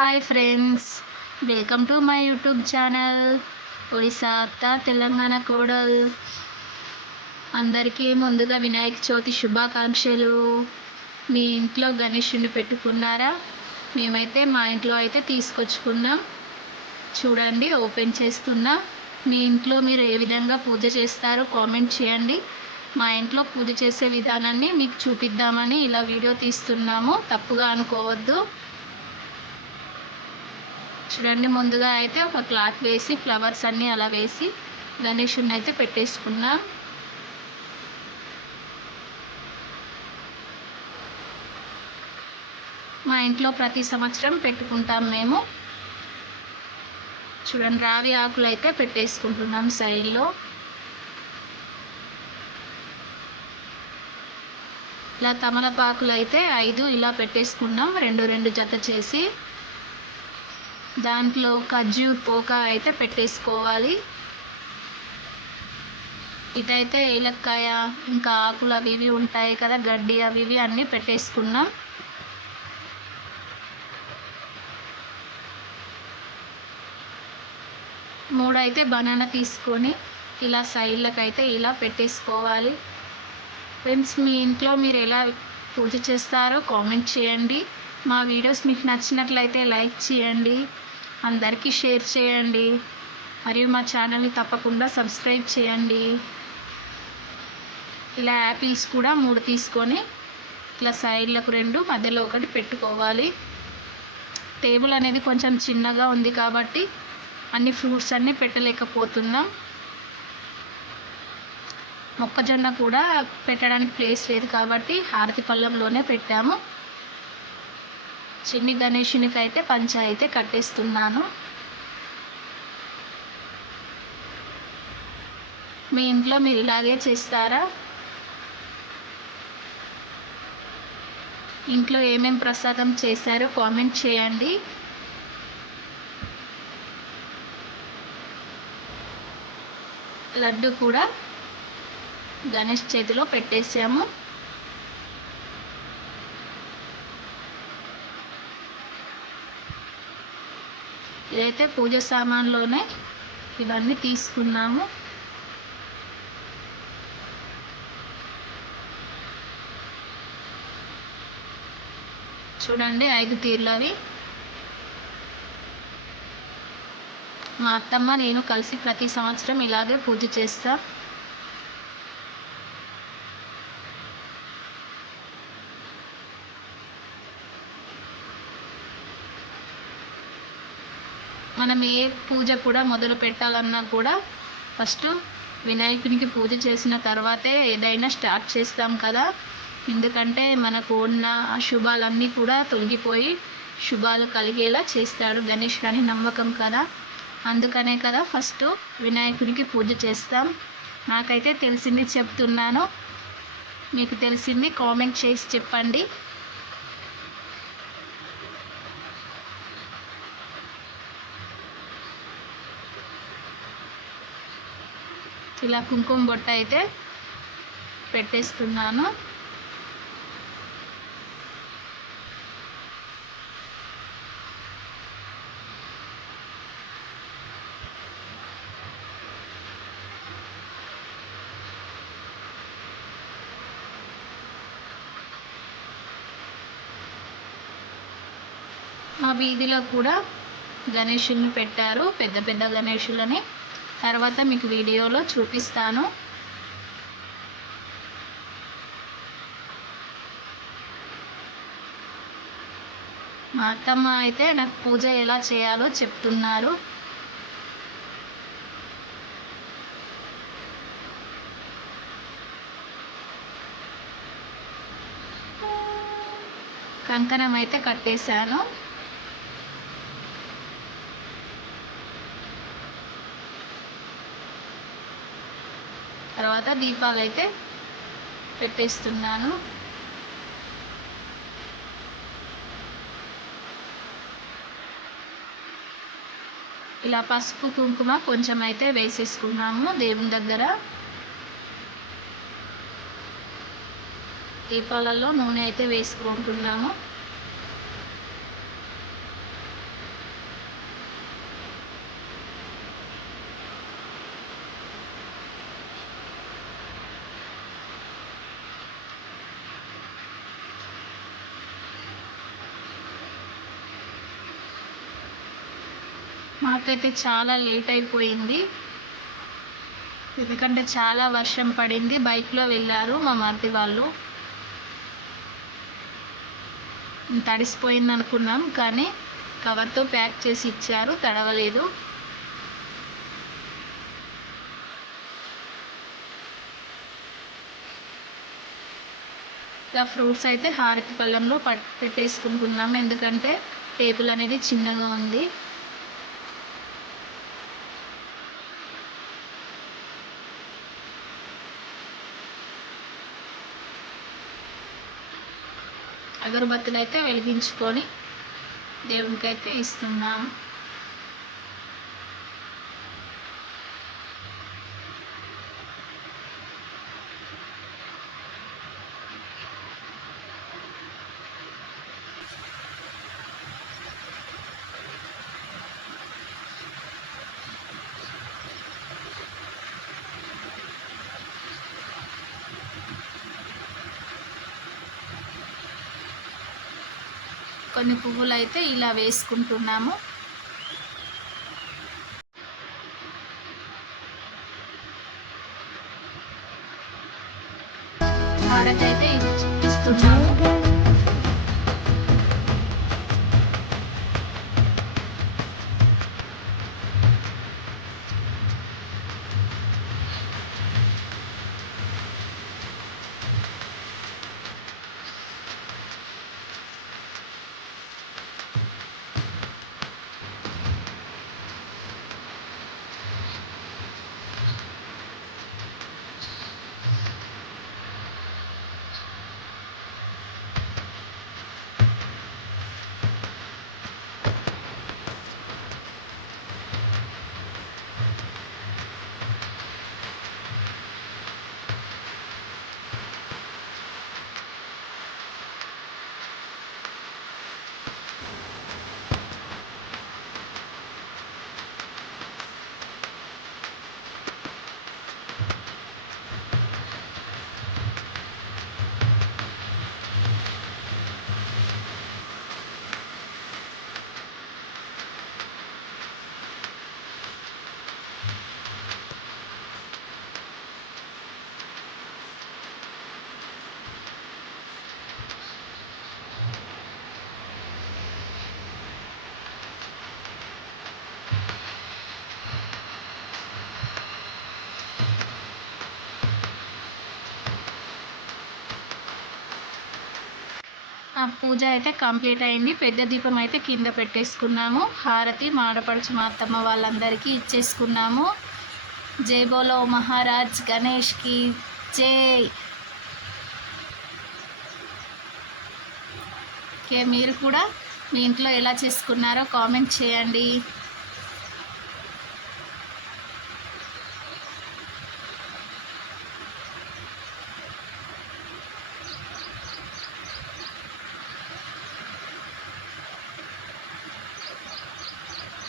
Hi friends, welcome to my YouTube channel Odisha అత్త తెలంగాణ కోడల్. అందరికీ ముందుగా వినాయక చవితి శుభాకాంక్షలు. మీ ఇంట్లో గణేషుని పెట్టుకున్నారా? మేమైతే మా ఇంట్లో అయితే తీసుకొచ్చుకున్నాం. చూడండి, ఓపెన్ చేస్తున్నా. మీ ఇంట్లో మీరు ఏ విధంగా పూజ చేస్తారో కామెంట్ చేయండి. మా ఇంట్లో పూజ చేసే విధానాన్ని మీకు చూపిద్దామని ఇలా వీడియో తీస్తున్నాము, తప్పుగా అనుకోవద్దు. చూడండి, ముందుగా అయితే ఒక క్లాత్ వేసి ఫ్లవర్స్ అన్నీ అలా వేసి గణేషుని అయితే పెట్టేసుకున్నాం. మా ఇంట్లో ప్రతి సంవత్సరం పెట్టుకుంటాం మేము. చూడండి, రావి ఆకులు అయితే పెట్టేసుకుంటున్నాం సైడ్లో. ఇలా తమలపాకులు అయితే 5 ఇలా పెట్టేసుకున్నాం, రెండు జత చేసి. దాంట్లో ఖర్జూర్ పోక అయితే పెట్టేసుకోవాలి. ఇదైతే ఏలక్కాయ, ఇంకా ఆకులు అవి ఇవి ఉంటాయి కదా, గడ్డి అవి ఇవి అన్నీ పెట్టేసుకున్నాం. మూడైతే బనానా తీసుకొని ఇలా సైడ్లకు అయితే ఇలా పెట్టేసుకోవాలి. ఫ్రెండ్స్, మీ ఇంట్లో మీరు ఎలా పూజ చేస్తారో కామెంట్ చేయండి. మా వీడియోస్ మీకు నచ్చినట్లయితే లైక్ చేయండి, అందరికీ షేర్ చేయండి, మరియు మా ఛానల్ని తప్పకుండా సబ్స్క్రైబ్ చేయండి. ఇలా యాపిల్స్ కూడా 3 తీసుకొని ఇట్లా సైడ్లకు 2, మధ్యలో 1 పెట్టుకోవాలి. టేబుల్ అనేది కొంచెం చిన్నగా ఉంది కాబట్టి అన్ని ఫ్రూట్స్ అన్నీ పెట్టలేకపోతున్నాం. మొక్కజొన్న కూడా పెట్టడానికి ప్లేస్ లేదు కాబట్టి హారతి పళ్ళంలోనే పెట్టాము. చిన్ని గణేషునికి అయితే పంచ అయితే కట్టేస్తున్నాను. మీ ఇంట్లో మీరు ఇలాగే చేస్తారా? ఇంట్లో ఏమేం ప్రసాదం చేశారో కామెంట్ చేయండి. లడ్డు కూడా గణేష్ చేతిలో పెట్టేసాము. ఇదైతే పూజ సామాన్లోనే ఇవన్నీ తీసుకున్నాము. చూడండి, 5 తీర్లవి. మా అత్తమ్మ నేను కలిసి ప్రతి సంవత్సరం ఇలాగే పూజ చేస్తా. మనం ఏ పూజ కూడా మొదలు పెట్టాలన్నా కూడా ఫస్ట్ వినాయకునికి పూజ చేసిన తర్వాతే ఏదైనా స్టార్ట్ చేస్తాం కదా. ఎందుకంటే మనకు ఉన్న అశుభాలన్నీ కూడా తొలగిపోయి శుభాలు కలిగేలా చేస్తాడు గణేష్ అని నమ్మకం కదా. అందుకనే కదా ఫస్ట్ వినాయకుడికి పూజ చేస్తాం. నాకైతే తెలిసింది చెప్తున్నాను, మీకు తెలిసింది కామెంట్ చేసి చెప్పండి. ఇలా కుంకుమ బొట్ట అయితే పెట్టేస్తున్నాను. మా వీధిలో కూడా గణేషుల్ని పెట్టారు, పెద్ద పెద్ద గణేషులని. తర్వాత మీకు వీడియోలో చూపిస్తాను. మా అత్తమ్మ అయితే నాకు పూజ ఎలా చేయాలో చెప్తున్నారు. కంకణం అయితే కట్టేశాను. తర్వాత దీపాలు అయితే పెట్టేస్తున్నాను. ఇలా పసుపు కుంకుమ కొంచెం అయితే వేసేసుకున్నాము దేవుని దగ్గర. దీపాలలో నూనె అయితే వేసుకుంటున్నాము. మాకైతే చాలా లేట్ అయిపోయింది, ఎందుకంటే చాలా వర్షం పడింది. బైక్లో వెళ్ళారు మా మరిది వాళ్ళు. తడిసిపోయింది అనుకున్నాం, కానీ కవర్తో ప్యాక్ చేసి ఇచ్చారు, తడవలేదు. ఇలా ఫ్రూట్స్ అయితే హారతి పళ్ళెంలో పెట్టేసుకుంటున్నాము, ఎందుకంటే టేబుల్ అనేది చిన్నగా ఉంది. అగరబత్తులు అయితే వెలిగించుకొని దేవునికి అయితే ఇస్తున్నాము. కొన్ని పువ్వులు అయితే ఇలా వేసుకుంటున్నాము. హారతి అయితే ఇస్తున్నాము. పూజ అయితే కంప్లీట్ అయింది. పెద్ద దీపం అయితే కింద పెట్టేసుకున్నాము. హారతి మాడపడుచు మా అత్తమ్మ వాళ్ళందరికీ ఇచ్చేసుకున్నాము. జై బోలో మహారాజ్ గణేష్కి జై. మీరు కూడా మీ ఇంట్లో ఎలా చేసుకున్నారో కామెంట్ చేయండి.